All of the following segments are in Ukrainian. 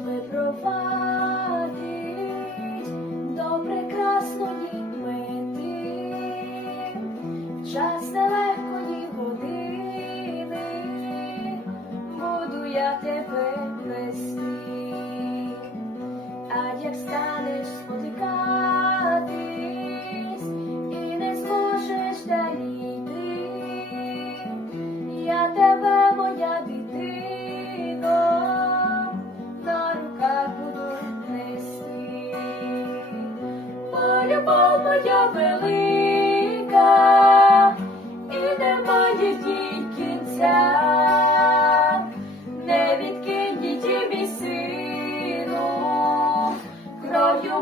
тебе провадить. До прекрасної мети, в час нелегкої години буду я тебе вести, а як станеш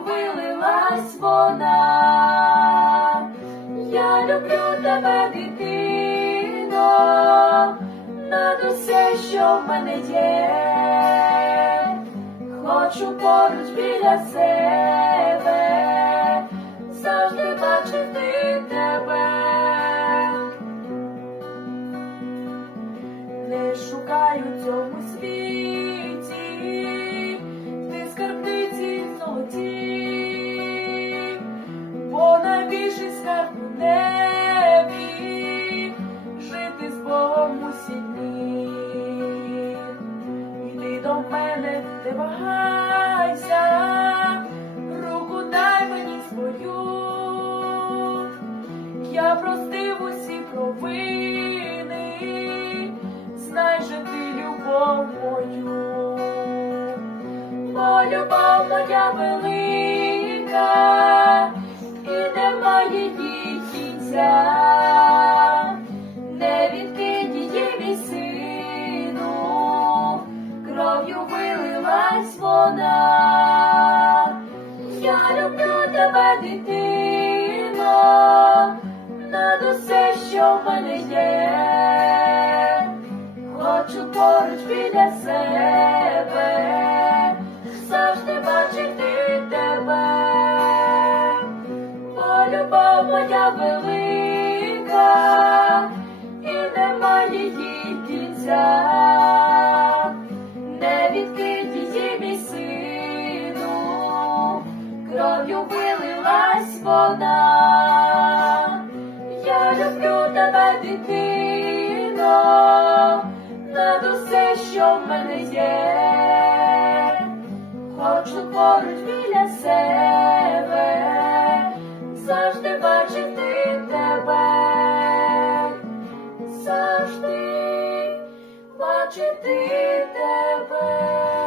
вилилась вона. Я люблю тебе, дитино, над усе, що в мене є. Хочу поруч біля себе, завжди бачити тебе. Не шукаю цьому світі, найбільший у небі, жити з Богом усі дні. Йди до мене, не вагайся, руку дай мені свою. Я простив усі провини, знай же ти любов мою, бо любов моя велика, і кінця, не відкинь її сину, кров'ю вилилась вона. Я люблю тебе, дитино, над усе, що в мене є. Хочу поруч біля себе, любов моя велика, і немає їй кінця. Не відкинь її, мій сину, кров'ю вилилась вона. Я люблю тебе, дитино, над усе, що в мене є. Хочу поруч біля себе, бачити тебе.